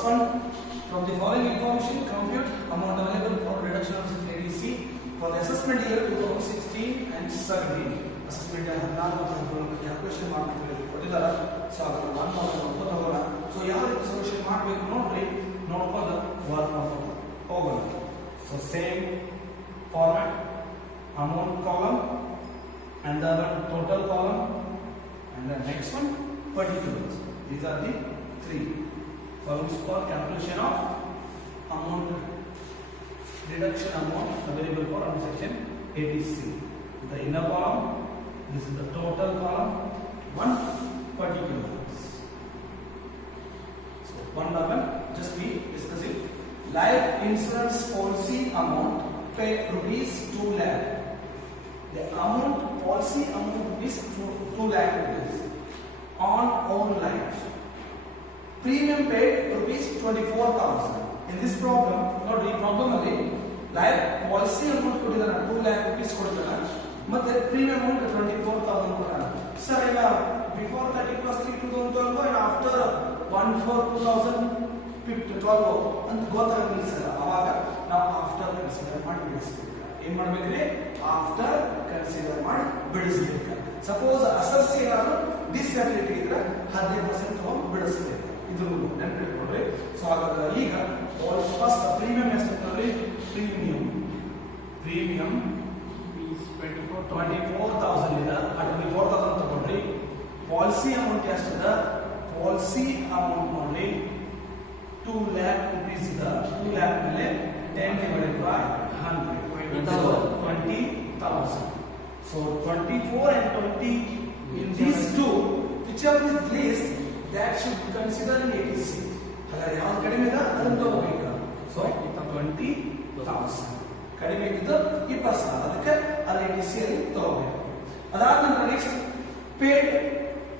First one, from the following information, compute amount available for reduction of ADC for the assessment year 2016 and 17. Assessment year 14 calculation ಮಾಡಬೇಕು ಕೊಟ್ಟಿದ್ದಾರೆ. So ಅದನ್ನ 1 ಮಾಡ್ಕೊಂಡು ಹೋಗೋಣ. So ಯಾವ ರೀತಿ solution ಮಾಡಬೇಕು ನೋಡ್ರಿ, ನೋಡ್ಕೊಂಡು ವರ್ಕ್ ಮಾಡ್ಕೊಂಡು ಹೋಗೋಣ. So same format, amount column and the total column and the next one particulars. These are the three columns for calculation of amount reduction amount available for under section ADC. The inner column, this is the total column, one particulars. So one by one, just we discuss it. Life insurance policy amount pay rupees 2 lakh. The amount policy amount is 2 lakh rupees on own life. Premium paid rupees 24,000. In this problem, not the problem ಅಲ್ಲಿ life policy amount ಕೊಟ್ಟಿದ್ದಾರೆ 2 lakh rupees ಕೊಡ್ತಾರೆ ಮತ್ತೆ premium amount 24,000 ಕೊಡ್ತಾರೆ. Sir ಈಗ before 31/3/2012 and after 1/4/2012 ಅಂತ ಗೊತ್ತಾಗಲಿಲ್ಲ sir. ಅವಾಗ ನಾವು ಆಫ್ಟರ್ ಕನ್ಸಿಡರ್ ಮಾಡಿ ಬಿಡಿಸಬೇಕು. ಏನು ಮಾಡಬೇಕ್ರಿ? ಆಫ್ಟರ್ ಕನ್ಸಿಡರ್ ಮಾಡಿ ಬಿಡಿಸಬೇಕು. ಸಪೋಸ್ ಅಸೆಸ್ ಏನಾದರೂ ಡಿಸಬಿಲಿಟಿ ಇದ್ರೆ 15% ತಗೊಂಡು ಬಿಡಿಸಬೇಕು. ಇದು ನೆನಪಿಟ್ಕೊಂಡ್ರಿ. ಸೊ ಹಾಗಾದ್ರೆ ಈಗ ಫಸ್ಟ್ ಪ್ರೀಮಿಯಂ ಎಷ್ಟು ನೋಡಿ, ಪ್ರೀಮಿಯಂ is 24,000 ಇದೆ. ಆ 24,000 ತಗೊಂಡ್ರಿ. ಪಾಲಿಸಿ ಅಮೌಂಟ್ ಎಷ್ಟಿದೆ? ಪಾಲಿಸಿ ಅಮೌಂಟ್ ನೋಡಿ 2 lakh rupees ಇದೆ. 2 lakh ಮೇಲೆ 10 divided by 100, so 20,000. So 24 and 20 in these two, whichever is least, that should be considered in ATC. ಹಾಗಾದ್ರೆ ಯಾವ್ದು ಕಡಿಮೆ ಇದೆ ಅದನ್ನು ತಗೋಬೇಕು. ಸೊ 20,000 ಕಡಿಮೆ ಇದ್ದು 20,000, ಅದಕ್ಕೆ ಅಲ್ಲಿ ATC ಅಲ್ಲಿ ತಗೋಬೇಕು. ಅದಾದ ನಂತರ next paid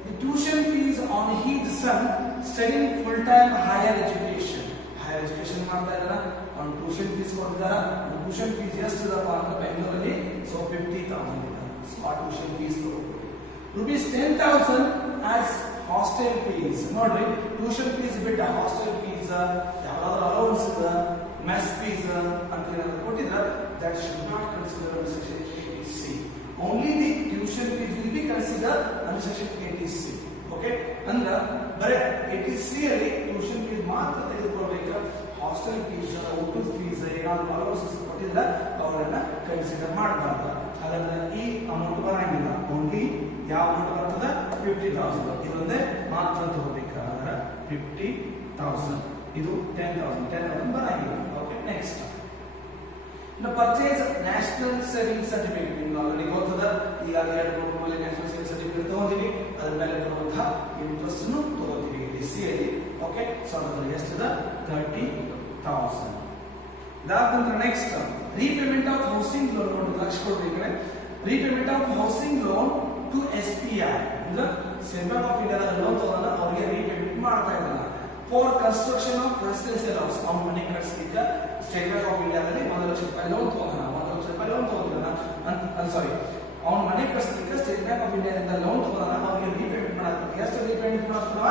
the tuition fees on his son studying full time higher education. higher education ಮಾಡ್ತಾ ಇದ್ದಾರ, ಅವ್ನು ಟ್ಯೂಷನ್ ಫೀಸ್ ಕೊಡ್ತಾರ. ಟ್ಯೂಷನ್ ಫೀಸ್ ಎಷ್ಟಿದಪ್ಪ ಅಂತ ಬೆಂಗಳೂರಲ್ಲಿ, ಸೊ 50,000 ಇದೆ. ಸೊ ಆ tuition fees rupees 10,000 as hostel fees. ನೋಡ್ರಿ, ಟ್ಯೂಷನ್ ಫೀಸ್ ಬಿಟ್ಟು ಹಾಸ್ಟೆಲ್ ಫೀಸ್, ಯಾವ್ದಾದ್ರು ಅಲೌನ್ಸ್ ಇದೆ, ಮೆಸ್ ಫೀಸ್ ಅಂತ ಏನಾದ್ರು ಕೊಟ್ಟಿದ್ರೆ that should not consider under section 80C. Only the tuition fees will be considered under section 80C. Okay, ಅಂದ್ರೆ ಬರೀ 80C ಅಲ್ಲಿ ಟ್ಯೂಷನ್ ಫೀಸ್ ಮಾತ್ರ ತೆಗೆದುಕೊಳ್ಬೇಕು. ಹಾಸ್ಟೆಲ್ ಫೀಸ್, ಊಟದ ಫೀಸ್, ಏನಾದ್ರು ಅಲೌನ್ಸಸ್ ಕೊಟ್ಟಿದ್ರೆ ಅವರನ್ನ ಕನ್ಸಿಡರ್ ಮಾಡಬಾರ್ದು. ಹಾಗಾದ್ರೆ ಈ ಅಮೌಂಟ್ ಬರಂಗಿಲ್ಲ. ಓನ್ಲಿ ಯಾವ ಅಮೌಂಟ್ ಬರ್ತದೆ? 50,000. ಇದೊಂದೇ ಮಾತ್ರ ತಗೋಬೇಕಾದ್ರೆ 50,000. ಇದು 10,000 ಬರಂಗಿಲ್ಲ. Okay, next purchase national saving certificate. ನಿಮ್ಗೆ ಆಲ್ರೆಡಿ ಗೊತ್ತದ, ಈಗಾಗಲೇ 2 ರೂಪಾಯಿ ನ್ಯಾಷನಲ್ ಸೇವಿಂಗ್ ಸರ್ಟಿಫಿಕೇಟ್ ತಗೊಂಡಿವಿ. ಅದ್ರ ಮೇಲೆ ಬರುವಂತಹ ಇಂಟ್ರೆಸ್ಟ್ ತಗೋತೀವಿ ATC ಅಲ್ಲಿ. ಓಕೆ, ಸೊ ಅದ್ರ ಎಷ್ಟಿದೆ? 30,000. ಇದಾದ ನಂತರ next repayment of housing loan. ನೋಡಿ, ಲಕ್ಷ ಕೊಡ್ರಿ ಈ ಕಡೆ. Repayment of housing loan to SBI. ಅಂದ್ರೆ ಸ್ಟೇಟ್ ಬ್ಯಾಂಕ್ ಆಫ್ ಇಂಡಿಯಾದ ಲೋನ್ ತಗೊಂಡ ಅವರಿಗೆ ರೀಪೇಮೆಂಟ್ ಮಾಡ್ತಾ ಇದ್ದಾನೆ. For construction of residential house. ಅವ್ನ ಮನೆ ಕಟ್ಸ್ಲಿಕ್ಕೆ ಸ್ಟೇಟ್ ಬ್ಯಾಂಕ್ ಆಫ್ ಇಂಡಿಯಾದಲ್ಲಿ 1 ಲಕ್ಷ ರೂಪಾಯಿ ಲೋನ್ ತಗೊಂಡ. 1 ಲಕ್ಷ ರೂಪಾಯಿ ಲೋನ್ ತಗೊಂಡಿದ್ದಾನ ಸಾರಿ, ಅವ್ನ ಮನೆ ಕಟ್ಸ್ಲಿಕ್ಕೆ ಸ್ಟೇಟ್ ಬ್ಯಾಂಕ್ ಆಫ್ ಇಂಡಿಯಾದಿಂದ ಲೋನ್ ತಗೊಂಡ. ಅವ್ರಿಗೆ ರೀಪೇಮೆಂಟ್ ಮಾಡಕ್ಕೆ ಎಷ್ಟು ರೀಪೇಮೆಂಟ್ ಮಾಡ್ತಾನ?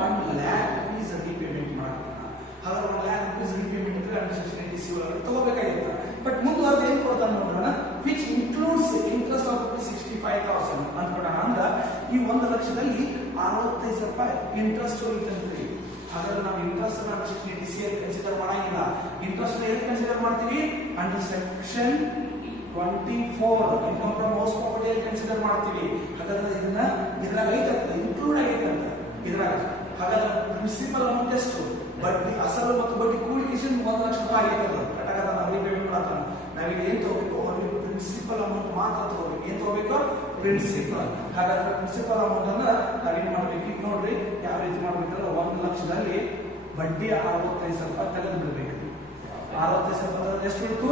1 lakh rupees ರೀಪೇಮೆಂಟ್ ಮಾಡ್ತಾನ. ಹಾಗಾದ್ರೆ 1 lakh rupees ರೀಪೇಮೆಂಟ್ ಇದ್ರೆ ಅಂಡರ್ ಸೆಕ್ಷನ್ 80C ಒಳಗಡೆ ತಗೋಬೇಕಾಗಿತ್ತು. ಬಟ್ ಮುಂದುವರೆದ ಏನ್ ಕೊಡ್ತಾನೆ ನೋಡೋಣ. Which includes interest of ₹65,000 ಅನ್ಕೊಡೋಣ. ಅಂದ್ರೆ ಈ 1 ಲಕ್ಷದಲ್ಲಿ 65 ರೂಪಾಯಿ ಇಂಟ್ರೆಸ್ಟ್ ಹೋಗಿತ್ತಂತ್ರಿ. ಹಾಗಾದ್ರೆ ನಾವು ಇಂಟ್ರೆಸ್ಟ್ ಅಂಡರ್ ಸೆಕ್ಷನ್ 80C ಅಲ್ಲಿ ಕನ್ಸಿಡರ್ ಮಾಡಂಗಿಲ್ಲ. ಇಂಟ್ರೆಸ್ಟ್ ಎಲ್ಲಿ ಕನ್ಸಿಡರ್ ಮಾಡ್ತೀವಿ? Under section 24 income from house property ಅಲ್ಲಿ ಕನ್ಸಿಡರ್ ಮಾಡ್ತೀವಿ. ಹಾಗಾದ್ರೆ ಇದನ್ನ ಇದ್ರಾಗ ಐತಂತ, ಇನ್ಕ್ಲೂಡ್ ಆಗೈತಂತ ಇದ್ರಾಗ. ಹಾಗಾದ್ರೆ ಪ್ರಿನ್ಸಿಪಲ್ ಅಮೌಂಟ್ ಎಷ್ಟು? ಬಡ್ಡಿ, ಅಸಲು ಮತ್ತು ಬಡ್ಡಿ ಕೂಡಿಕೇಶನ್ 1 ಲಕ್ಷ ರೂಪಾಯಿ ಆಗೈತಲ್ಲ. ಕಟಕದ ನಾವು ರೀಪೇಮೆಂಟ್ ಮಾಡ್ತಾನೆ. ನಾವೀಗ ಏನ್ ತಗೋಬೇಕು? ಅವ್ರಿಗೆ ಪ್ರಿನ್ಸಿಪಲ್ ಅಮೌಂಟ್ ಮಾತ್ರ ತಗೋಬೇಕು. ಏನ್ ತಗೋಬೇಕು? ಪ್ರಿನ್ಸಿಪಲ್. ಹಾಗಾದ್ರೆ ಪ್ರಿನ್ಸಿಪಲ್ ಅಮೌಂಟ್ ಅನ್ನ ನಾವೇನ್ ಮಾಡ್ಬೇಕು? ಈಗ ನೋಡ್ರಿ, ಯಾವ ರೀತಿ ಮಾಡ್ಬೇಕಂದ್ರೆ 1 ಲಕ್ಷದಲ್ಲಿ ಬಡ್ಡಿ 65 ರೂಪಾಯಿ ತೆಗೆದು ಬಿಡ್ಬೇಕು. 65 ರೂಪಾಯಿ ಎಷ್ಟು ಬಿಡ್ತು?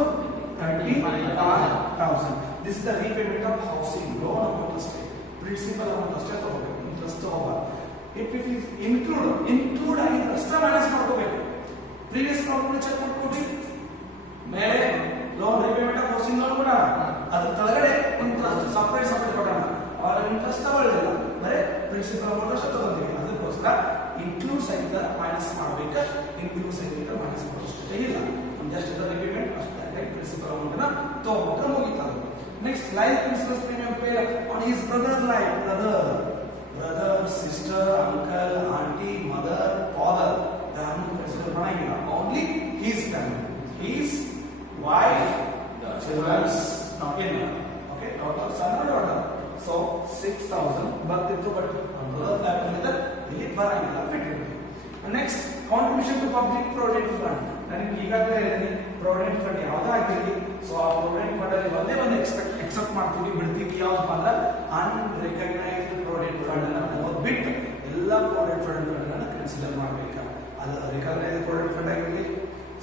35,000. This is the repayment of housing loan amount ಅಷ್ಟೇ. ಪ್ರಿನ್ಸಿಪಲ್ ಅಮೌಂಟ್ ಅಷ್ಟೇ ತಗೋಬೇಕು, ಇಂಟ್ರೆಸ್ಟ್ ತಗೋಬಾರ್ದು. ಇಫ್ ಇಟ್ ಇಸ್ ಇನ್ಕ್ಲೂಡ್ ಆಗಿದ್ರೆ ಅಷ್ಟೇ ಮೈನಸ್ ಮಾಡ್ಕೋಬೇಕು. ಪ್ರೀವಿಯಸ್ ಪ್ರಾಬ್ಲಮ್ ಚೆಕ್ ಮಾಡ್ಕೊಡಿ. ಮೇಲೆ loan repayment of housing loan ಕೂಡ ಅದ್ರ ಕೆಳಗಡೆ ಇಂಟ್ರೆಸ್ಟ್ ಸಪರೇಟ್ ಕೊಡೋಣ. ಅವರ ಇಂಟ್ರೆಸ್ಟ್ ತಗೊಳ್ಳಿಲ್ಲ, ಬರೀ ಪ್ರಿನ್ಸಿಪಲ್ ಅಮೌಂಟ್ ಅಷ್ಟೇ ತಗೊಂಡಿವಿ. ಅದಕ್ಕೋಸ್ಕರ ಇನ್ಕ್ಲೂಡ್ ಸಹಿತ ಮೈನಸ್ ಮಾಡಬೇಕು. ಇನ್ಕ್ಲೂಡ್ ಸೈನಿಕ ಮೈನಸ್ ಮಾಡೋಷ್ಟೇ ಇಲ್ಲ. ಜಸ್ಟ್ ಇದರ ರಿಪೇಮೆಂಟ್ ಅಷ್ಟೇ ಪ್ರಿನ್ಸಿಪಲ್ ಅಮೌಂಟ್ ನ ತಗೊಂಡ್ರೆ ಮುಗಿತಾರೆ. Next life insurance premium pay on his brother life. Brother sister uncle aunty mother father ಯಾರನ್ನು ಕನ್ಸಿಡರ್ ಮಾಡಂಗಿಲ್ಲ. Only his family, his wife, childrens in. Okay, total son daughter. So 6000 ಬರ್ತಿತ್ತು, but brother life ಅಲ್ಲಿ ಇಲ್ಲಿ ಬರಂಗಿಲ್ಲ, ಬಿಟ್ಬಿಡಿ. Next contribution to public provident fund. ನನಗೆ ಈಗಾಗಲೇ ಹೇಳಿದ್ದೀನಿ ಪ್ರಾವಿಡೆಂಟ್ ಫಂಡ್ ಯಾವುದಾಗಿರಲಿ, ಸೊ ಆ ಪ್ರಾವಿಡೆಂಟ್ ಫಂಡ್ ಅಲ್ಲಿ ಒಂದೇ ಒಂದು ಎಕ್ಸೆಪ್ಟ್ ಮಾಡ್ತೀವಿ, ಬಿಡ್ತೀವಿ. ಯಾವ್ದಪ್ಪ ಅಂದ್ರೆ ಅನ್ರಿಕಗ್ನೈಸ್ಡ್ ಪ್ರಾವಿಡೆಂಟ್ ಫಂಡ್ ಅನ್ನು ಬಿಟ್ಟು ಎಲ್ಲ ಪ್ರಾವಿಡೆಂಟ್ ಫಂಡ್ ಗಳನ್ನ ಕನ್ಸಿಡರ್ ಮಾಡಬೇಕು. ಅದು ರಿಕಗ್ನೈಸ್ಡ್ ಪ್ರಾವಿಡೆಂಟ್ ಫಂಡ್ ಆಗಿರಲಿ,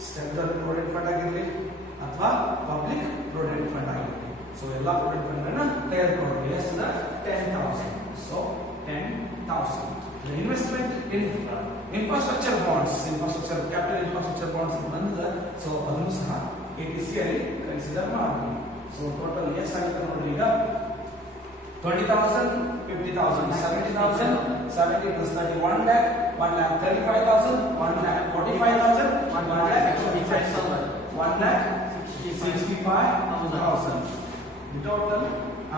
ಸ್ಟ್ಯಾಟ್ಯೂಟರಿ ಪ್ರಾವಿಡೆಂಟ್ ಫಂಡ್ ಆಗಿರಲಿ, ಅಥವಾ ಪಬ್ಲಿಕ್ ಪ್ರಾವಿಡೆಂಟ್ ಫಂಡ್ ಆಗಿರಲಿ. ಸೊ ಎಲ್ಲ ಪ್ರಾವಿಡೆಂಟ್ ಫಂಡ್ ಗಳನ್ನ ತೆಗೆದುಕೊಳ್ಳಿ. ಎಷ್ಟು? 10,000. So 10,000. Investment in infrastructure bonds, capital infrastructure bonds ಬಂದ, ಸೊ ಅದನ್ನು ಸಹ ATC ಅಲ್ಲಿ ಕನ್ಸಿಡರ್ ಮಾಡಿ. ಸೊ ಟೋಟಲ್ ಎಷ್ಟಾಗುತ್ತೆ ನೋಡಿ, ಈಗ 20,000, 50,000, 70,000, 70 plus 30, 1 lakh, 1,35,000, 1,45,000, 1,65,000, 1,65,000. The total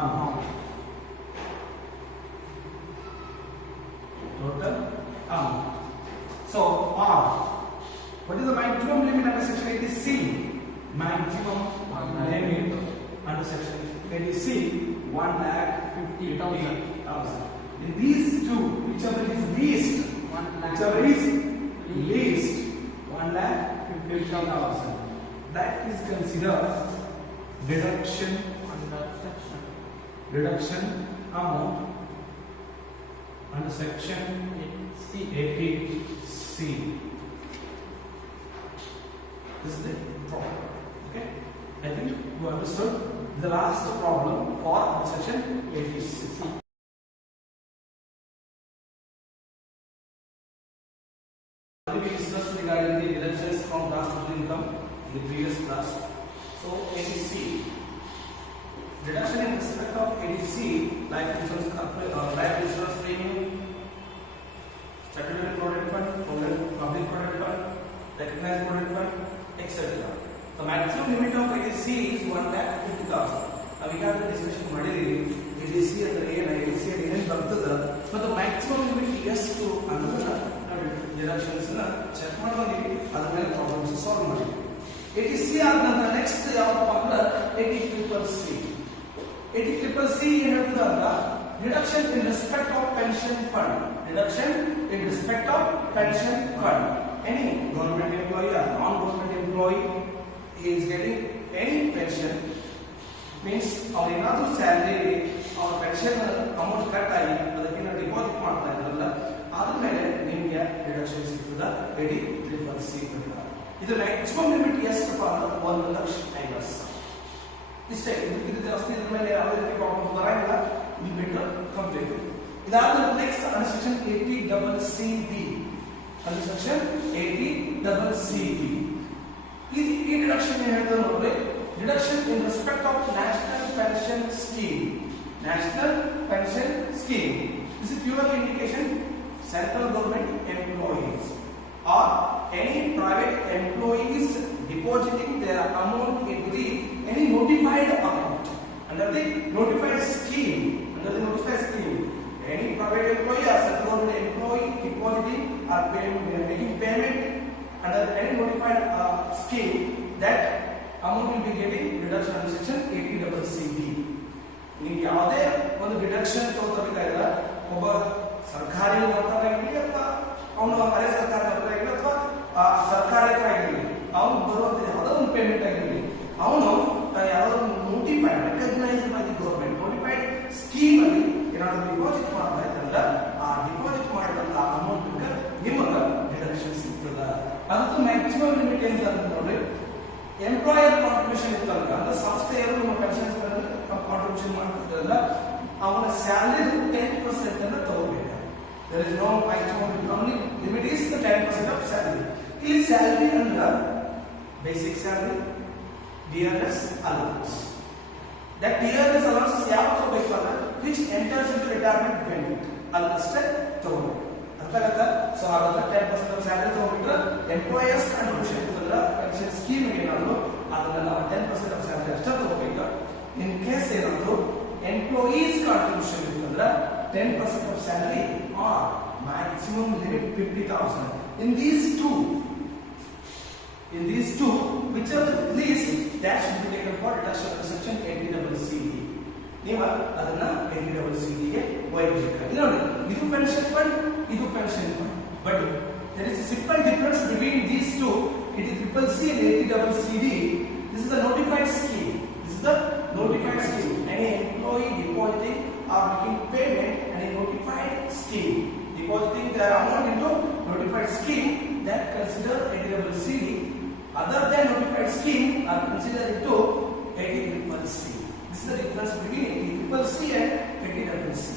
amount. So what is the maximum limit under section 80C? Maximum limit under section 80C 1,50,000. In these two, whichever is least, 1,50,000. That is considered deduction amount under section 80C. This is the problem. Okay, I think you understood the last problem for section 80C. We discussed regarding the deductions from gross total income in the previous class. So 80C, deduction in respect of 80C, life insurance premium, statutory provident fund, public provident fund, recognized provident fund, etc. The maximum limit of 80C is 1,50,000. Now we have the discussion ಮಾಡಿದೀವಿ 80C ಅಂದ್ರೆ ಏನು, 80C ಅಂದ್ರೆ ಏನು ಬರ್ತದ, ಮತ್ತು maximum limit ಎಷ್ಟು ಅನ್ನೋದನ್ನ ನಾವು ಡಿಡಕ್ಷನ್ಸ್ ನ ಚೆಕ್ ಮಾಡ್ಕೊಂಡಿವಿ, ಅದರ ಮೇಲೆ ಪ್ರಾಬ್ಲಮ್ಸ್ ಸಾಲ್ವ್ ಮಾಡಿವಿ. 80C ಆದ ನಂತರ ನೆಕ್ಸ್ಟ್ ಯಾವಪ್ಪ ಅಂದ್ರೆ 80CCC. 80CCC ಏನು ಹೇಳ್ತದ ಅಂದ್ರೆ deduction in respect of pension fund. Deduction in respect of pension fund. Any government employee or non-government employee is getting any pension, means ಅವ್ರ ಏನಾದರೂ ಸ್ಯಾಲರಿ ಅವ್ರ ಪೆನ್ಷನ್ ಅಮೌಂಟ್ ಕಟ್ ಆಗಿ ಅದಕ್ಕಿಂತ ಡಿಪಾಸಿಟ್ ಮಾಡ್ತಾ ಇದ್ರಲ್ಲ, ಅದ್ರ ಮೇಲೆ ನಿಮಗೆ ಡಿಡಕ್ಷನ್ ಸಿಗ್ತದ 80CCC. ಇದು ಮ್ಯಾಕ್ಸಿಮಮ್ ಲಿಮಿಟ್ ಎಷ್ಟಪ್ಪ ಅಂದ್ರೆ 1,50,000. ಇಷ್ಟೇ, ಇದು ಜಾಸ್ತಿ ಇದ್ರ ಮೇಲೆ ಯಾವುದೇ ರೀತಿ ಪ್ರಾಬ್ಲಮ್ ಬರಂಗಿಲ್ಲ. ಇಲ್ಲಿ ಬಿಟ್ಟು ಕಂಪ್ಲೀಟ್. ಇದಾದ next under section 80CCB. Under section 80CCB ಈ ಡಿಡಕ್ಷನ್ ಏನು ಹೇಳ್ತಾರೆ ನೋಡ್ರಿ, deduction in respect of national pension scheme. National pension scheme this is purely indication central government employees or any private employees depositing their amount into the any notified account under the notified scheme. Any private employee or central government employee depositing or making payment under any notified scheme, that amount will be getting deduction under section 80CCB. ನೀವು ಯಾವುದೇ ಒಂದು deduction ತಗೋಬೇಕಾದ್ರೆ ಒಬ್ಬ ಸರ್ಕಾರಿ ನೌಕರರಾಗಿರಲಿ ಅಥವಾ ಅವನು ಅರೆ ಸರ್ಕಾರಿ ನೌಕರರಾಗಿರಲಿ ಅಥವಾ ಸರ್ಕಾರಕ್ಕಾಗಿರಲಿ, ಅವನು ಬರುವಂತ ಯಾವುದೋ ಒಂದು ಪೇಮೆಂಟ್ ಆಗಿರಲಿ, ಅವನು ಯಾವುದೋ notified recognised by the government notified scheme ಅಲ್ಲಿ ಏನಾದರೂ ಡಿಪಾಸಿಟ್ ಮಾಡ್ತಾ ಇದ್ರಲ್ಲ, ಆ ಡಿಪಾಸಿಟ್ ಮಾಡಿದಂತ ಅಮೌಂಟ್ ನಿಮಗೆ ಡಿಡಕ್ಷನ್ ಸಿಗ್ತದ. ಅದಕ್ಕೆ ಮ್ಯಾಕ್ಸಿಮಮ್ ಲಿಮಿಟ್ ಏನು ಅಂತ ನೋಡ್ರಿ, ಎಂಪ್ಲಾಯರ್ ಕಾಂಟ್ರಿಬ್ಯೂಷನ್ ಇರ್ತಲ್ಲ, ಅಂದ್ರೆ ಸಂಸ್ಥೆಯವರು ನಿಮ್ಮ ಪೆನ್ಷನ್ ಕಾಂಟ್ರಿಬ್ಯೂಷನ್ ಮಾಡ್ತಿದ್ರಲ್ಲ, ಅವನ ಸ್ಯಾಲರಿ 10% ಅನ್ನು ತಗೋಬೇಕು. There is no maximum, only limit is the 10% of salary. ಇಲ್ಲಿ ಸ್ಯಾಲರಿ ಅಂದ್ರೆ basic salary, DRS allowance. That DRS allowance ಯಾವ ತಗೋಬೇಕಲ್ಲ, which enters into retirement benefit, ಅದಷ್ಟೇ ತಗೋಬೇಕು. ಅರ್ಥ ಆಗುತ್ತಾ? ಸೊ ಹಾಗಾದ್ರೆ 10% of salary ತಗೋಬಿಟ್ರೆ ಎಂಪ್ಲಾಯರ್ಸ್ ಕಾಂಟ್ರಿಬ್ಯೂಷನ್ ಅಂತಂದ್ರೆ ಪೆನ್ಷನ್ ಸ್ಕೀಮ್ ಏನಾದ್ರು ಅದನ್ನ ನಾವು 10% ಆಫ್ ಸ್ಯಾಲರಿ ಅಷ್ಟೇ ತಗೋಬೇಕು. ಇನ್ ಕೇಸ್ ಏನಾದ್ರು ಎಂಪ್ಲಾಯೀಸ್ ಕಾಂಟ್ರಿಬ್ಯೂಷನ್ ಅಂತಂದ್ರೆ 10% of salary or maximum limit 50,000. In these two, whichever least that should be taken for deduction of section 80CC. ನೀವು ಅದನ್ನ 80CC ಗೆ ಒಯ್ಯಬೇಕು. ಇಲ್ಲಿ ನೋಡಿ, ಇದು ಪೆನ್ಷನ್ ಫಂಡ್, ಇದು pension fund, but there is a simple difference between these two. It is CCC and 80CC. This is the notified scheme. Any employee depositing or making payment and a notified scheme. Depositing their amount into notified scheme that consider 80CC. Other than notified scheme are considered into 80CC. This is the difference between 80CC and 80CC.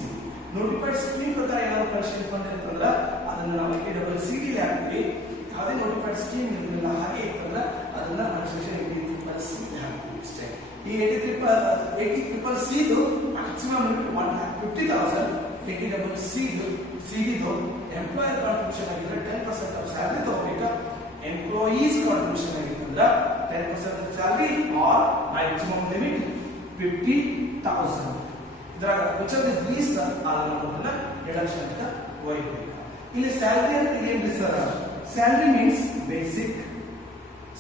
Notified scheme ಪ್ರಕಾರ ಏನಾದ್ರು pension fund ಇರ್ತಂದ್ರೆ ಅದನ್ನ ನಾವು 80CC ಗೆ ಹಾಕ್ತೀವಿ. ಯಾವುದೇ notified scheme ಇರಲಿಲ್ಲ ಹಾಗೆ ಇರ್ತಂದ್ರೆ ಅದನ್ನ ಸೆಕ್ಷನ್ 80CC ಗೆ ಹಾಕ್ತೀವಿ ಅಷ್ಟೇ. ಈ 80CC ಇದು ಮ್ಯಾಕ್ಸಿಮಮ್ 150,000. 80CC ಇದು ಎಂಪ್ಲಾಯರ್ ಕಾಂಟ್ರಿಬ್ಯೂಷನ್ ಆಗಿದ್ರೆ 10% ಆಫ್ ಸ್ಯಾಲರಿ ತಗೋಬೇಕು. ಎಂಪ್ಲಾಯೀಸ್ ಕಾಂಟ್ರಿಬ್ಯೂಷನ್ ಆಗಿದ್ರೆ 10% of salary or maximum limit 50,000. ಇದರಾಗ ವಿಚರ್ ಇಸ್ ಲೀಸ್ಟ್ ಅದನ್ನ ಡಿಡಕ್ಷನ್ ಅಂತ ಒಯ್ಯಬೇಕು. ಇಲ್ಲಿ ಸ್ಯಾಲರಿ ಅಂತ ಏನು sir? Salary means basic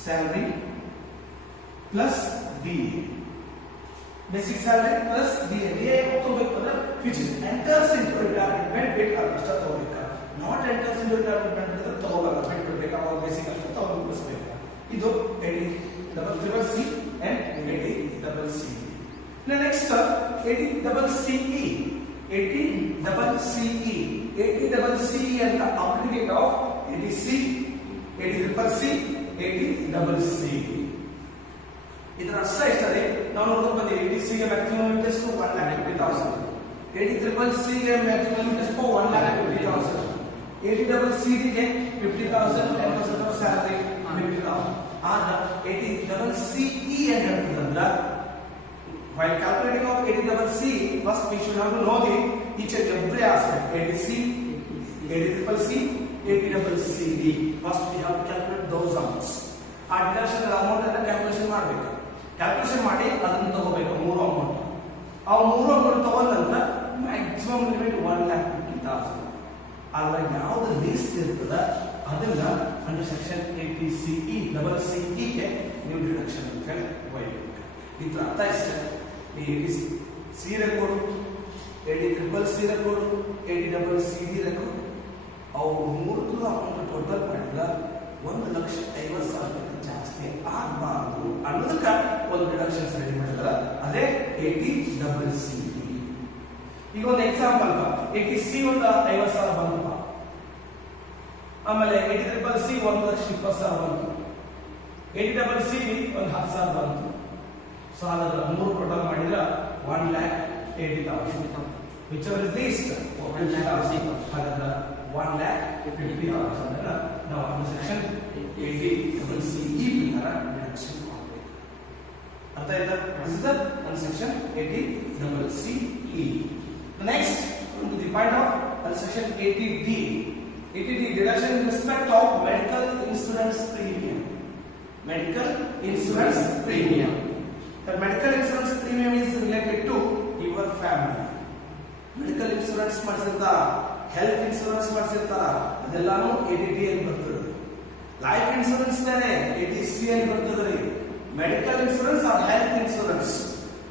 salary plus DA. Basic salary plus DA. DA ತಗೋಬೇಕು ಅಂದ್ರೆ which is enters into retirement benefit ಅಷ್ಟ ತಗೋಬೇಕು. Not enters into retirement benefit ತಗೋಬಾರದು, ಬಿಟ್ಬಿಡ್ಬೇಕು. ಅವಾಗ ಬೇಸಿಕ್ ಅಷ್ಟ ತಗೋಬೇಕು. ಇದು 80CC and 80CC. Next 80CE. 80CE and the aggregate of 80C, 80CC, 80CE. ಇದರ ಅರ್ಥ ಎಷ್ಟಿದೆ ನಾವು ನೋಡ್ಕೊಂಡು ಬಂದಿವಿ. 80C ಗೆ ಮ್ಯಾಕ್ಸಿಮಮ್ ಇಂಟ್ರೆಸ್ಟ್ 1,50,000. 80CC ಗೆ ಮ್ಯಾಕ್ಸಿಮಮ್ ಇಂಟ್ರೆಸ್ಟ್ 1,50,000. 80CC ಗೆ 50,000 10% ಆಫ್ ಸ್ಯಾಲರಿ ಮಿನಿಮಮ್. ಆದ್ರೆ 80CE ಅಂತಂದ್ರೆ while calculating of 80CC, first we should have to know the each and every aspect. 80C, 80CC, 80CC. First we have to calculate those amounts. ಆ deduction amount ಅನ್ನ calculation ಮಾಡಬೇಕು. Calculation ಮಾಡಿ ಅದನ್ನು ತಗೋಬೇಕು, ಮೂರು amount. ಆ ಮೂರು ಅಮೌಂಟ್ ತಗೊಂಡ ನಂತರ ಮ್ಯಾಕ್ಸಿಮಮ್ ಲಿಮಿಟ್ 1,50,000. ಆದ್ರೆ ಯಾವ್ದು ಲೀಸ್ಟ್ ಇರ್ತದ ಅದನ್ನ ಅಂಡರ್ ಸೆಕ್ಷನ್ 80CE ಗೆ ನೀವು ಡಿಡಕ್ಷನ್ ಅಂತ ಹೇಳಿ ಒಯ್ಯಬೇಕು. ಇದ್ರ ಅರ್ಥ ಇಷ್ಟ. ಈ 80C record, 80CCC record, 80CC record, ಅವು ಮೂರದ್ದು ಅಮೌಂಟ್ ಟೋಟಲ್ ಮಾಡಿದ್ರೆ 1,50,000 ಜಾಸ್ತಿ ಆಗಬಾರದು ಅನ್ನೋದಕ್ಕೆ ಒಂದು ಡಿಡಕ್ಷನ್ಸ್ ರೆಡಿ ಮಾಡಿದ್ರೆ ಅದೇ 80CC. ಈಗ ಒಂದು ಎಕ್ಸಾಂಪಲ್ 80C ಒಂದು 50,000 ಬಂತು. ಆಮೇಲೆ 80CC 1,20,000 ಬಂತು. 80CC ಒಂದು 10,000 ಬಂತು. ಸೊ ಅದರ ಮೂರು ಟೋಟಲ್ ಮಾಡಿದ್ರೆ 1,80,000. whichever is least 1,50,000. ಹಾಗಾದ್ರೆ 1,50,000 ನಾವು ಅಂಡರ್ ಸೆಕ್ಷನ್ 80CE ಪ್ರಕಾರ ಡಿಡಕ್ಷನ್ ಮಾಡಬೇಕು. ಅರ್ಥ ಆಯ್ತಾ? This is the under section 80CE. Next to the point of under section 80D. 80D deduction in respect of medical insurance premium. Medical insurance premium. The medical insurance premium is related to your family. Medical insurance ಮಾಡಿಸಿರ್ತಾರ, health insurance ಮಾಡಿಸಿರ್ತಾರ, ಅದೆಲ್ಲಾನು 80D ಅಲ್ಲಿ ಬರ್ತದೆ. Life insurance ಬೇರೆ 80C ಅಲ್ಲಿ ಬರ್ತದೆ. Medical insurance or health insurance,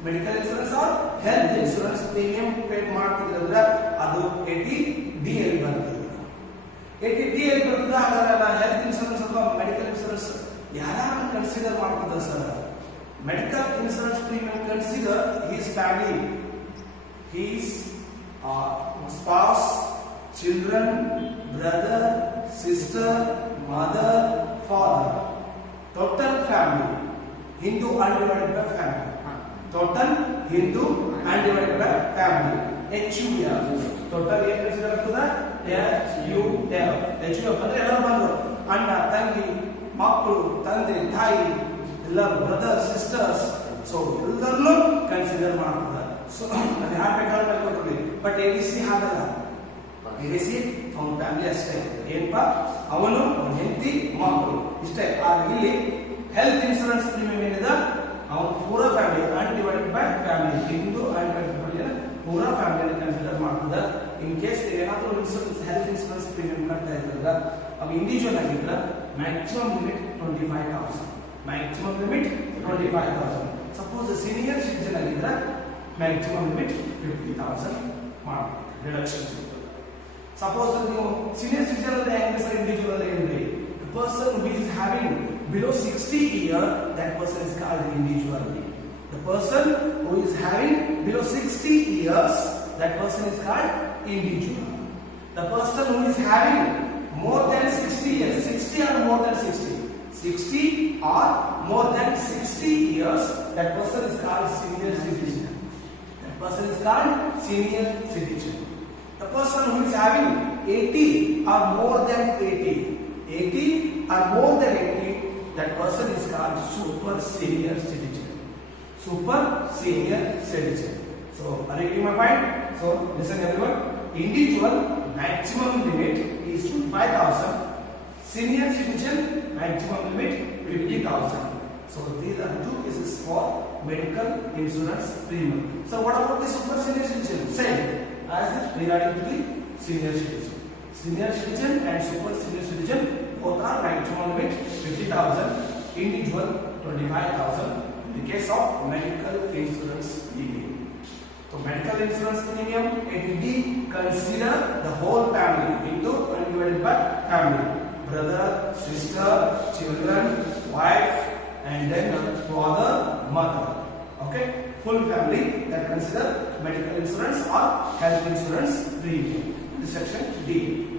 medical insurance or health insurance premium pay ಮಾಡ್ತಿದ್ರೆ ಅದು 80D ಅಲ್ಲಿ ಬರ್ತದೆ. 80D ಅಲ್ಲಿ ಬರ್ತದೆ. ಹಾಗಾದ್ರೆ ಹೆಲ್ತ್ ಇನ್ಶೂರೆನ್ಸ್ ಅಥವಾ ಮೆಡಿಕಲ್ ಇನ್ಶೂರೆನ್ಸ್ ಯಾರು ಕನ್ಸಿಡರ್ ಮಾಡ್ತಿದ್ದಾರೆ sir? Medical insurance premium consider his family, his spouse, children, brother, sister, mother, father. Total family. Hindu undivided by family. Total Hindu undivided by family. HUF. Total ಏನು consider ಆಗ್ತದ? HUF. HUF ಅಂದ್ರೆ ಎಲ್ಲರೂ ಬಂದ್ರು. ಅಣ್ಣ, ತಂಗಿ, ಮಕ್ಕಳು, ತಂದೆ, ತಾಯಿ, ಎಲ್ಲ ಬ್ರದರ್ ಸಿಸ್ಟರ್ಸ್, ಸೊ ಎಲ್ಲರನ್ನು ಕನ್ಸಿಡರ್ ಮಾಡ್ತಾರೆ. ಸೊ ಅದು ಯಾರು ಬೇಕಾದ್ರೂ ಕೊಡ್ರಿ. ಬಟ್ 80C ಹಾಗಲ್ಲ. 80C ಅವನ ಫ್ಯಾಮಿಲಿ ಅಷ್ಟೇ. ಏನಪ್ಪ, ಅವನು, ಅವನ ಹೆಂಡತಿ, ಮಕ್ಕಳು ಪೂರಾ ಫ್ಯಾಮಿಲಿ ಕನ್ಸಿಡರ್ ಮಾಡ್ತದೆ. ಇನ್ ಕೇಸ್ ಏನಾದರೂ ಇನ್ಶೂರೆನ್ಸ್ ಹೆಲ್ತ್ ಇನ್ಶೂರೆನ್ಸ್ ಪ್ರೀಮಿಯಂ ಕಟ್ತಾ ಇದ್ರಲ್ಲ ಅವು ಇಂಡಿವಿಜುವಲ್ ಆಗಿದ್ರೆ maximum limit 25,000. Maximum limit 25,000. Suppose senior citizen ಆಗಿದ್ರೆ ಮ್ಯಾಕ್ಸಿಮಮ್ ಲಿಮಿಟ್ 50,000 ಮಾಡಬೇಕು, ರಿಡಕ್ಷನ್ ಸಿಗ್ತದೆ. ಸಪೋಸ್ ನೀವು ಸೀನಿಯರ್ ಸಿಟಿಜನ್ ಅಂದ್ರೆ ಹೆಂಗೆ ಸರ್ ಇಂಡಿವಿಜುವಲ್ ಅಂದ್ರೆ ಏನ್ರಿ? The person who is having below 60 years, that person is called individual. The person who is having below 60 years, that person is called individual. The person who is having more than 60 years, 60 or more than 60, 60 or more than 60 years, that person is called senior citizen. That person is called senior citizen. The person who is having 80 or more than 80, 80 or more than 80, that person is called super senior citizen. Super senior citizen. So, are you getting my point? So, listen everyone. Individual maximum limit is 25,000. Senior citizen maximum limit 50,000. So, these are two cases for medical insurance premium. So, what about the super senior citizen? Same as regarding to the senior citizen. Senior citizen and super senior citizen both are maximum limit 50,000, individual 25,000 in the case of medical insurance premium. So medical insurance premium, it will be consider the whole family into and divided by family, brother, sister, children, wife, and then father, mother. Okay, full family that consider medical insurance or health insurance premium. This section D.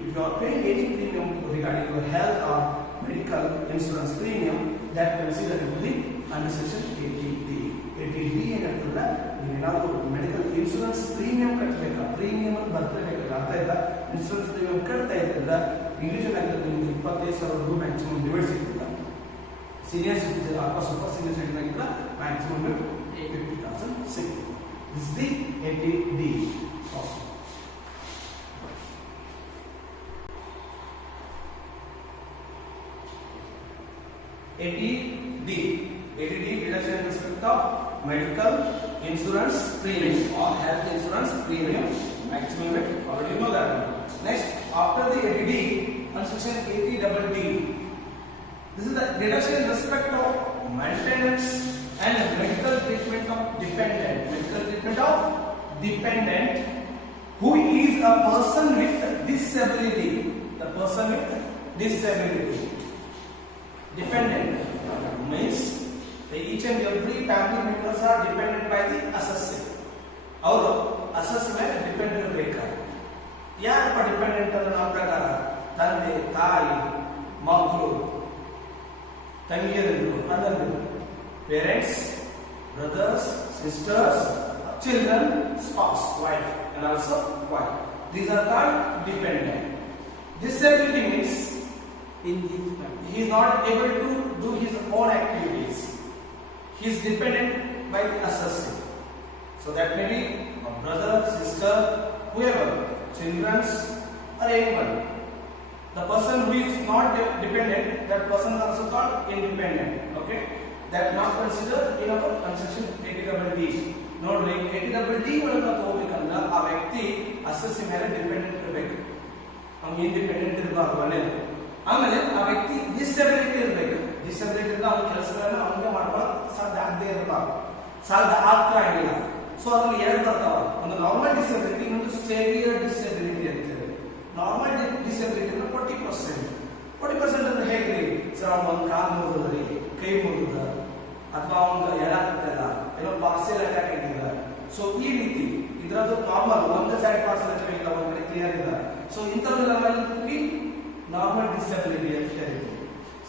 If you are paying any premium regarding your health or medical insurance premium, that considered to be under section 80D. 80D ಏನಂತಂದ್ರೆ ನೀವೇನಾದರೂ medical insurance premium ಕಟ್ಟಬೇಕಾ, premium ಅಂತ ಬರ್ತಬೇಕು, ಅರ್ಥ ಆಯ್ತಾ? Insurance premium ಕಟ್ತಾ ಇದ್ರಿಂದ individual ಆಗಿದ್ರೆ ನಿಮ್ಗೆ 25,000 ಮ್ಯಾಕ್ಸಿಮಮ್ ಲಿಮಿಟ್ ಸಿಗ್ತದೆ. ಸೀನಿಯರ್ ಸಿಟಿಜನ್ ಅಥವಾ ಸೂಪರ್ ಸೀನಿಯರ್ ಸಿಟಿಜನ್ ಆಗಿದ್ರೆ ಮ್ಯಾಕ್ಸಿಮಮ್ ಲಿಮಿಟ್ 50,000 ಸಿಗ್ತದೆ. This the 80D. ATD. ATD reduction in respect of medical insurance premium or health insurance premium maximum limit. Already know that. Next, after the ATD, on section ATDD. This is the reduction in respect of maintenance and medical treatment of dependent. Medical treatment of dependent who is a person with disability. The person with disability. Dependent means each and every family members are dependent by the assessor. ಅವರು access ಮೇಲೆ depend ಇರಬೇಕಾದ್ರೆ ಯಾರಪ್ಪ dependent ಅಂದ್ರೆ ನಮ್ಮ ಪ್ರಕಾರ ತಂದೆ, ತಾಯಿ, ಮಕ್ಕಳು, ತಂಗಿಯರು, ಅಣ್ಣಂದಿರು, parents, brothers, sisters, children, spouse, wife and also wife. These are called dependent. Disability means he is not able to do his own activities. He is dependent by the assessor. So that may be a brother, sister, whoever, children or anyone. The person who is not dependent, that person is also called independent. Okay, that not considered in our section 80D. ನೋಡ್ರಿ 80D ಒಳಗೆ ತಗೋಬೇಕಂದ್ರೆ ಆ ವ್ಯಕ್ತಿ assessee ಮೇಲೆ dependent ಇರಬೇಕು, ಅವ್ನು independent ಇರಬಾರ್ದು ಅನ್ನೋದು. ಆಮೇಲೆ ಆ ವ್ಯಕ್ತಿ ಡಿಸಬಿಲಿಟಿ ಇರಬೇಕು. ಡಿಸಬಿಲಿಟಿ ಇದ್ರೆ ಅವನ ಕೆಲಸಗಳನ್ನ ಅವನಿಗೆ ಮಾಡ್ಕೊಳ್ಳೋಕೆ ಸಾಧ್ಯ ಆಗದೆ ಇರಬಾರ್ದು, ಸಾಧ್ಯ ಆಗ್ತಾ ಆಗಿಲ್ಲ. ಸೊ ಅದ್ರಲ್ಲಿ ಎರಡು ಬರ್ತಾವ, ಒಂದು ನಾರ್ಮಲ್ ಡಿಸಬಿಲಿಟಿ, ಇನ್ನೊಂದು ಸೇವಿಯರ್ ಡಿಸಬಿಲಿಟಿ ಅಂತೇಳಿ. ನಾರ್ಮಲ್ ಡಿಸಬಿಲಿಟಿ ಅಂದ್ರೆ 40% ಅಂದ್ರೆ ಹೇಗ್ರಿ ಸರ್, ಅವ್ನು ಒಂದು ಕಾಲು ಮುರಿದ್ರಿ, ಕೈ ಮುರಿದ, ಅಥವಾ ಅವ್ನ ಎಡಾಕಲ್ಲ, ಏನೋ ಪಾರ್ಸೆಲ್ ಅಟ್ಯಾಕ್ ಆಗಿದ. ಸೊ ಈ ರೀತಿ ಇದ್ರದ್ದು ನಾರ್ಮಲ್ ಒಂದು ಸೈಡ್ ಪಾರ್ಸೆಲ್ ಅಟ್ಯಾಕ್ ಆಗಿಲ್ಲ, ಒಂದ್ ಕಡೆ ಕ್ಲಿಯರ್ ಇಲ್ಲ. ಸೊ ಇಂಥವೆಲ್ಲ ನಾರ್ಮಲ್ ಡಿಸಬಿಲಿಟಿ ಅಂತ ಕರೀತೀವಿ.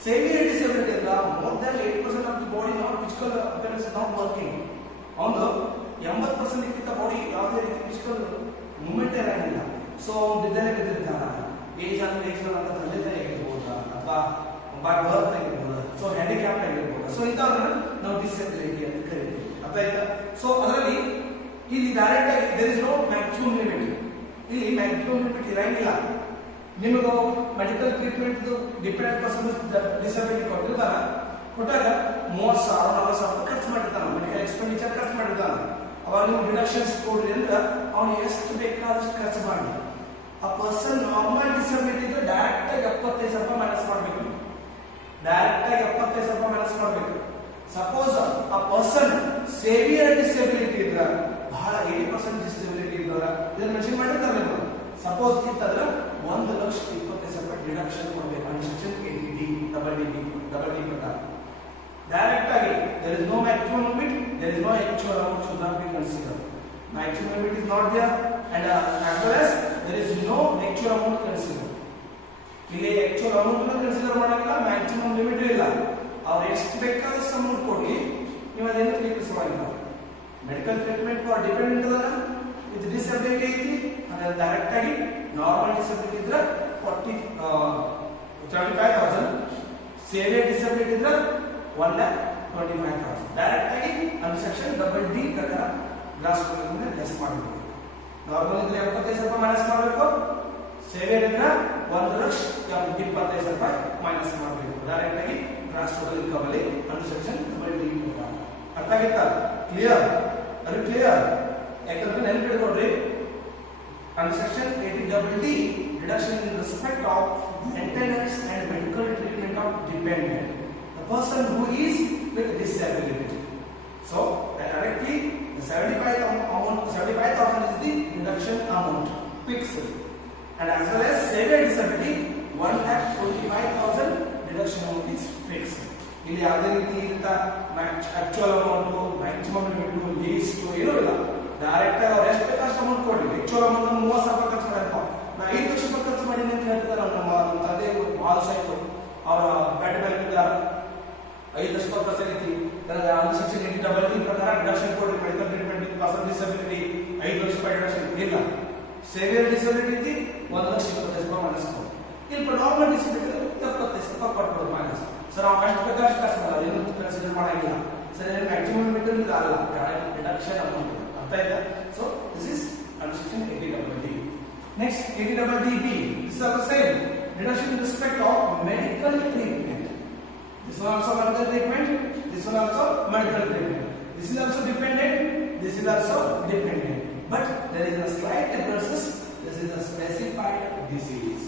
ಸೇವಿಯರ್ ಡಿಸಬಿಲಿಟಿ ಅಂದ್ರೆ more than 80% of the body not physical appearance not working. ಅವನು 80% ಇಕ್ಕಿಂತ ಬಾಡಿ ಯಾವುದೇ ರೀತಿ ಫಿಸಿಕಲ್ ಮೂವ್ಮೆಂಟ್ ಇರಂಗಿಲ್ಲ. ಸೊ ಅವ್ನು ಬಿದ್ದಲ್ಲೇ ಬಿದ್ದಿರ್ತಾನ. ಏಜ್ ಅಂದ್ರೆ ಏಜ್ ಅಂತ ತಂದೆ ತಾಯಿ ಆಗಿರ್ಬೋದಾ, ಅಥವಾ ಬೈ ಬರ್ತ್ ಆಗಿರ್ಬೋದು, ಸೊ ಹ್ಯಾಂಡಿಕ್ಯಾಪ್ ಆಗಿರ್ಬೋದು. ಸೊ ಇಂಥವ್ರನ್ನ ನಾವು ಡಿಸಬಿಲಿಟಿ ಅಂತ ಕರೀತೀವಿ. ಅರ್ಥ ಆಯ್ತಾ? ಸೊ ಅದರಲ್ಲಿ ಇಲ್ಲಿ ಡೈರೆಕ್ಟ್ ಆಗಿ there is no maximum limit. ಇಲ್ಲಿ ಮ್ಯಾಕ್ಸಿಮಮ್ ಲಿಮಿಟ್ ಇರಂಗಿಲ್ಲ. ನಿಮಗೂ medical treatment dependent person disability ಕೊಟ್ಟಾಗ 30,000 40,000 ಖರ್ಚು ಮಾಡಿರ್ತಾನೆ, ಮೆಡಿಕಲ್ ಎಕ್ಸ್ಪೆಂಡಿಚರ್ ಖರ್ಚು ಮಾಡಿರ್ತಾನೆ. ಅವಾಗ ನೀವು ಡಿಡಕ್ಷನ್ಸ್ ಕೊಡ್ರಿ ಅಂದ್ರೆ ಅವನು ಎಷ್ಟು ಬೇಕಾದಷ್ಟು ಖರ್ಚು ಮಾಡಿ. ಆ ಪರ್ಸನ್ ನಾರ್ಮಲ್ ಡಿಸಬಿಲಿಟಿ ಇದ್ರೆ ಡೈರೆಕ್ಟ್ ಆಗಿ 75,000 ಮೈನಸ್ ಮಾಡಬೇಕು. ಡೈರೆಕ್ಟ್ ಆಗಿ 75,000 ಮೈನಸ್ ಮಾಡಬೇಕು. ಸಪೋಸ್ ಆ ಪರ್ಸನ್ ಸೇವಿಯರ್ ಡಿಸಬಿಲಿಟಿ ಇದ್ರ ಬಹಳ 80% ಡಿಸಬಿಲಿಟಿ ಇದ್ರ ಇದನ್ನ ಮೆನ್ಷನ್ ಮಾಡಿರ್ತಾರೆ. ಸಪೋಸ್ ಇತ್ತಂದ್ರೆ 1,20,20,000 ಡಿಡಕ್ಷನ್ ಕೊಡಬೇಕು. ಸೆಕ್ಷನ್ 80D ಡಬಲ್ ಡಿ ಪ್ರಕಾರ ಡೈರೆಕ್ಟ್ ಆಗಿ there is no maximum limit, there is no actual amount should not be considered. Maximum limit is not there and as well as there is no actual amount considered. ಇಲ್ಲಿ actual amount ಅನ್ನು consider ಮಾಡಲಿಲ್ಲ, maximum limit ಇಲ್ಲ. ಅವ್ರು ಎಷ್ಟು ಬೇಕಾದಷ್ಟು amount ಕೊಡಿ, ನೀವು ಅದನ್ನು ಕ್ಲಿಕ್ಕಿಸುವಾಗಿಲ್ಲ. ಮೆಡಿಕಲ್ ಟ್ರೀಟ್ಮೆಂಟ್ ಫಾರ್ ಡಿಪೆಂಡೆಂಟ್ ಅದನ್ನ ವಿತ್ ಡಿಸಬಿಲಿಟಿ ಐತಿ, ಅದನ್ನ ಡೈರೆಕ್ಟ್ ಆಗಿ ನಾರ್ಮಲ್ ಡಿಸಬಿಲಿಟಿ ಇದ್ರೆ 75,000, ಸೇವಿಯರ್ ಡಿಸಬಿಲಿಟಿ ಇದ್ರೆ 1,25,000 ಡೈರೆಕ್ಟ್ ಆಗಿ ಅಂಡರ್ ಸೆಕ್ಷನ್ ಡಬಲ್ ಡಿ ಪ್ರಕಾರ ಗ್ರಾಸ್ ಟೋಟಲ್ ಲೆಸ್ ಮಾಡಬೇಕು. ನಾರ್ಮಲ್ ಇದ್ರೆ 75,000 ಮೈನಸ್ ಮಾಡಬೇಕು, ಸೇವಿಯರ್ ಇದ್ರೆ 1,25,000 ಮೈನಸ್ ಮಾಡಬೇಕು. ಡೈರೆಕ್ಟ್ ಆಗಿ ಗ್ರಾಸ್ ಟೋಟಲ್ ಇನ್ಕಮ್ ಅಲ್ಲಿ ಅಂಡರ್ ಸೆಕ್ಷನ್ ಡಬಲ್ ಡಿ ಪ್ರಕಾರ. ಅರ್ಥ ಆಗಿತ್ತಾ? ಕ್ಲಿಯರ್? ಅದು ಕ್ಲಿಯರ್? ಯಾಕಂದ್ರೆ ನೆನಪಿಟ್ಕೊಡ್ರಿ, under section 80D deduction in respect of maintenance and medical treatment of dependent person who is with disability. So directly the 75,000 is the reduction amount fixed, and as well as severe disability 1,25,000 reduction amount is fixed. ಇಲ್ಲಿ ಯಾವುದೇ ರೀತಿ ಇಂತ actual amount maximum limit least ಏನೂ ಇಲ್ಲ. Direct ಆಗಿ ಅವ್ರು ಎಷ್ಟು ಬೇಕಷ್ಟು ಅಮೌಂಟ್ ಕೊಡ್ಲಿ. ಆಕ್ಚುಯಲ್ ಅಮೌಂಟ್ 30,000 ಖರ್ಚು ಮಾಡಪ್ಪ, ನಾ 5 ಲಕ್ಷ ರೂಪಾಯಿ ಖರ್ಚು ಮಾಡಿದ್ದೀನಿ ಅಂತ ಹೇಳ್ತಾರೆ. ನಮ್ಮ ತಂದೆ ಭಾಳ ಸಾಯ್ತು, ಅವರ ಬೆಡ್ ಮೇಲೆ ಬಿದ್ದಾರೆ, 5 ಲಕ್ಷ ರೂಪಾಯಿ ಖರ್ಚು ಆಗೈತಿ. ಸೆಕ್ಷನ್ 80D ಪ್ರಕಾರ ಡಿಡಕ್ಷನ್ ಕೊಡ್ರಿ. Medical treatment person disability 5 lakh ರೂಪಾಯಿ ಡಿಡಕ್ಷನ್ ಇಲ್ಲ. ಸೇವಿಯರ್ ಡಿಸಬಿಲಿಟಿ ಐತಿ 1,20,000 ಮೈನಸ್ ಕೊಡಿ. ಇಲ್ಲಿ ನಾರ್ಮಲ್ ಡಿಸಬಿಲಿಟಿ 75,000 ಕೊಟ್ಬಿಡೋದು ಮೈನಸ್. ಸರ್ ಅವ್ರು ಎಷ್ಟು ಬೇಕಾದಷ್ಟು ಖರ್ಚು ಮಾಡಲ್ಲ, ಏನು ಕನ್ಸಿಡರ್ ಮಾಡಂಗಿಲ್ಲ. ಸರ್ ಏನು ಮ್ಯಾಕ್ಸಿಮಮ್ ಲಿಮಿಟ್ ಇಲ್ಲ, ಅಲ್ಲ ಡಿಡಕ್ಷನ್ ಅಮೌಂಟ್. ಅರ್ಥ ಆಯ್ತಾ? So this is under section 80D. Next 80DB, this are the same deduction in respect of medical treatment. This one also medical treatment, this one also medical treatment. This is also dependent, this is also dependent. But there is a slight difference. This is a specified disease.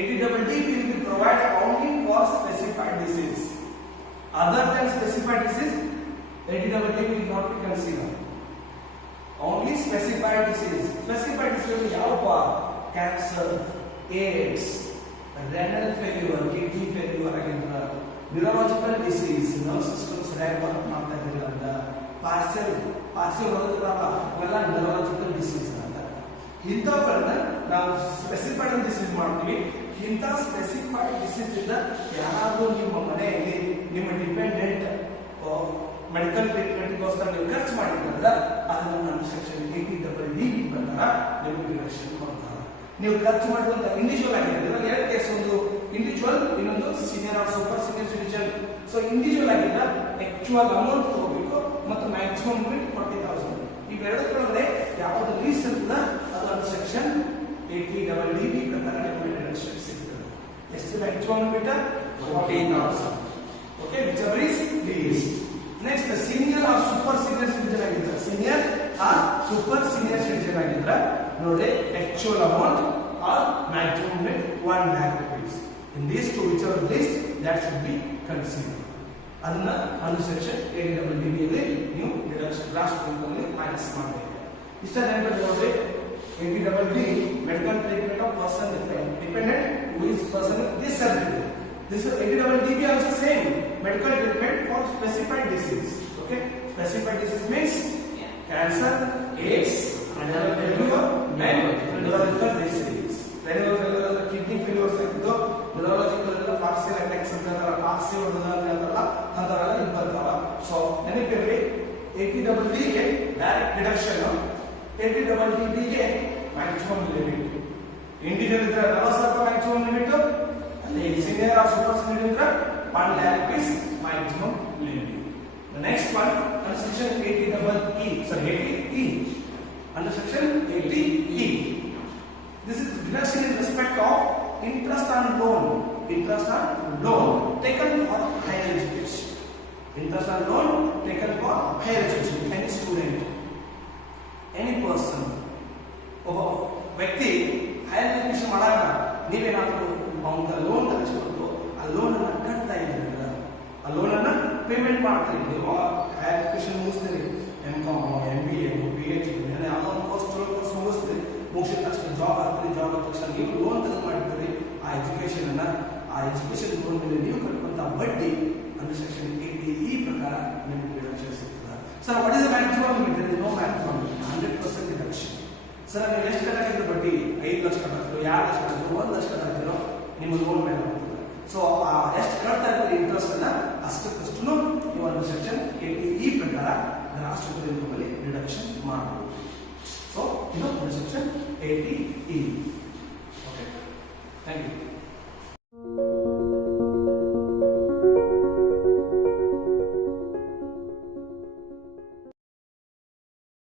80DB will be provided only for specified disease. Other than specified disease, 80DB will not be considered. Only specified disease. Specified disease is cancer, AIDS, renal failure, kidney failure ಆಗಿದ್ರೆ, neurological disease, nerve system ಸರಿಯಾಗಿ work ಮಾಡ್ತಾ ಇರಲಿಲ್ಲ ಅಂದ್ರೆ, parcel ಬರೋದಿರಲ್ಲ, ಅವೆಲ್ಲ neurological disease ಅಂತ. ಇಂಥವುಗಳನ್ನ ನಾವು specified disease ಮಾಡ್ತೀವಿ. ಇಂಥ ಸ್ಪೆಸಿಫೈಡ್ ಡಿಸೀಸ್ ಇಂದ ಯಾರಾದ್ರೂ ನಿಮ್ಮ ಮನೆಯಲ್ಲಿ ನಿಮ್ಮ ಡಿಪೆಂಡೆಂಟ್ ಮೆಡಿಕಲ್ ಟ್ರೀಟ್ಮೆಂಟ್ಗೋಸ್ಕರ ನೀವು ಖರ್ಚು ಮಾಡಿದ್ರಂದ್ರೆ ಅದನ್ನು ನಮ್ಮ ಸೆಕ್ಷನ್ 80DB ಪ್ರಕಾರ ನಿಮಗೆ ಡಿಡಕ್ಷನ್ ಕೊಡ್ತಾರೆ. ನೀವು ಖರ್ಚು ಮಾಡಿದಂತ ಇಂಡಿವಿಜುವಲ್ ಆಗಿದೆ. ಎರಡು ಕೇಸ್, ಒಂದು ಇಂಡಿವಿಜುವಲ್, ಇನ್ನೊಂದು senior or super senior citizen. So individual ಆಗಿದ್ರೆ ಆಕ್ಚುಯಲ್ ಅಮೌಂಟ್ ತಗೋಬೇಕು ಮತ್ತು ಮ್ಯಾಕ್ಸಿಮಮ್ ಲಿಮಿಟ್ 40,000. ಇವೆರಡರೊಳಗಡೆ ಯಾವುದು ಲೀಸ್ಟ್ ಇರ್ತದ ಅದು ಅಂಡರ್ ಸೆಕ್ಷನ್ 80DB ಪ್ರಕಾರ ನಿಮಗೆ ಡಿಡಕ್ಷನ್ ಸಿಗ್ತದೆ. ಎಷ್ಟು maximum limit? 40,000. Okay, whichever is least. Next senior or super senior citizen ಆಗಿದ್ರೆ, senior or super senior citizen ಆಗಿದ್ರೆ ನೋಡಿ, actual amount or maximum limit 1 lakh rupees. In these two, whichever list that should be considered. ಅದನ್ನ under section 80DB ಅಲ್ಲಿ ನೀವು deduction gross total minus ಮಾಡಬೇಕು. ಇಷ್ಟ ನೆನಪು ನೋಡಿ, 80DB medical treatment of person dependent who is person with disability. This is 80DB also same medical treatment for specified disease. Okay, specified disease means cancer, AIDS, renal failure, and neurological disease. Renal failure ಅಂದ್ರೆ kidney failures ಆಗಿದ್ದು, neurological ಅಂದ್ರೆ ಪಾರ್ಸಿಯಲ್ attacks ಅಂತ ಹೇಳ್ತಾರ, ಪಾರ್ಸಿಯಲ್ ಹೊಡೆದಾಗಲ್ಲ ಅಂತಾರಲ್ಲ, ಇದು ಬರ್ತಾವ. So ನೆನಪಿರ್ಲಿ, 80DB ಗೆ direct deduction, 80DB ಗೆ ಮ್ಯಾಕ್ಸಿಮಮ್ ಲಿಮಿಟ್. ಇಂಡಿವಿಜುವಲ್ ಇದ್ರೆ 40,000 ಮ್ಯಾಕ್ಸಿಮಮ್ ಲಿಮಿಟ್, ಅಲ್ಲಿ ಸೀನಿಯರ್ ಆರ್ ಸೂಪರ್ ಸೀನಿಯರ್ ಇದ್ರೆ 1 lakh rupees maximum limit. The next one, under section 80E, sorry 80E. Under section 80E, this is deduction in respect of interest on loan taken for higher education. Interest on loan taken for higher education. Any student, any person, ಒಬ್ಬ ವ್ಯಕ್ತಿ higher education ಮಾಡಾಕ ನೀವೇನಾದರೂ ಅವನ loan ತರಿಸ್ಕೊಂಡು ಆ loan ಅನ್ನ ಕಟ್ತಾ ಇದ್ದೀರ, ಆ ಲೋನ್ ಅನ್ನ ಪೇಮೆಂಟ್ ಮಾಡ್ತೀರಿ. ನೀವು ಹೈಯರ್ ಎಜುಕೇಶನ್ ಮುಗಿಸ್ತೀರಿ, MCom, MBA, PhD ಯಾವುದೋ ಒಂದು ಕೋರ್ಸ್ ಮುಗಿಸ್ತೀರಿ, ಮುಗಿಸಿದ ತಕ್ಷಣ ಜಾಬ್ ಆಗ್ತೀರಿ. ಜಾಬ್ ಆದ ತಕ್ಷಣ ನೀವು ಲೋನ್ ತೆಗೆದು ಮಾಡಿರ್ತೀರಿ. ಆ ಎಜುಕೇಶನ್ ಲೋನ್ ಮೇಲೆ ನೀವು ಕಟ್ಟುವಂತ ಬಡ್ಡಿ ಅಂದ್ರೆ ಸೆಕ್ಷನ್ 80E ಪ್ರಕಾರ ನಿಮಗೆ ಡಿಡಕ್ಷನ್ ಸಿಗ್ತದೆ. Sir what is the maximum limit? No maximum, 100% deduction. Sir ನೀವು ಎಷ್ಟು ಕಟ್ಟಾಕಿದ್ರೆ ಬಡ್ಡಿ 5 ಲಕ್ಷ ಕಟ್ಟಾಕಿರೋ, 2 ಲಕ್ಷ ಕಟ್ಟಾಕಿರೋ, 1 ಲಕ್ಷ ಕಟ್ಟಾಕಿರೋ ನಿಮ್ಮ ಲೋನ್ ಮೇಲೆ ಹೋಗ್ತದೆ. ಸೊ ಆ ಎಷ್ಟು ಕಟ್ತಾ ಇರ್ತೀರಿ ಇಂಟ್ರೆಸ್ಟ್ ಅನ್ನ ಅಷ್ಟಕ್ಕಷ್ಟು ನೀವು ಒಂದು ಸೆಕ್ಷನ್ 80E ಪ್ರಕಾರ ರಾಷ್ಟ್ರೀಯ ಇನ್ಕಮ್ ಅಲ್ಲಿ ಡಿಡಕ್ಷನ್ ಮಾಡಬಹುದು. ಸೊ ಇದು ಸೆಕ್ಷನ್ 80E.